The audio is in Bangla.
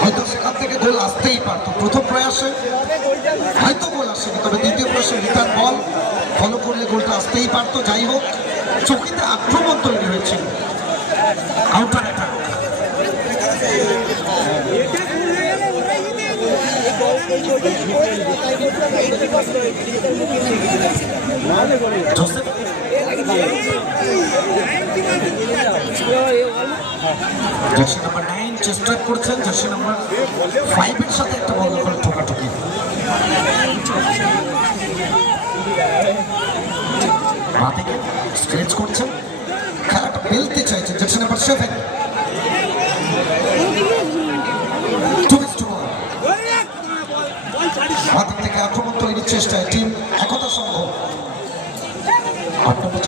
হয়তো সেখান থেকে গোল আসতেই পারত। প্রথম প্রয়াসে হয়তো গোল আসেনি, তবে দ্বিতীয় প্রয়াসে রিটার্ন বল ফলো করলে গোলটা আসতেই পারত। যাই হোক, চকিতে আক্রমণ তৈরি হয়েছিল, কাউন্টার অ্যাটাক। জার্সি নাম্বার 9 চেষ্টা করছেন, জার্সি নাম্বার 5 এর সাথে একটা বল করে ঠোকাঠুকি। পা থেকে স্ট্রেচ করছেন, খেলাটা বেলতে চাইছেন জার্সি নাম্বার 7। হাত থেকে আক্রমণ তৈরির চেষ্টায় টিম একতা সংঘ।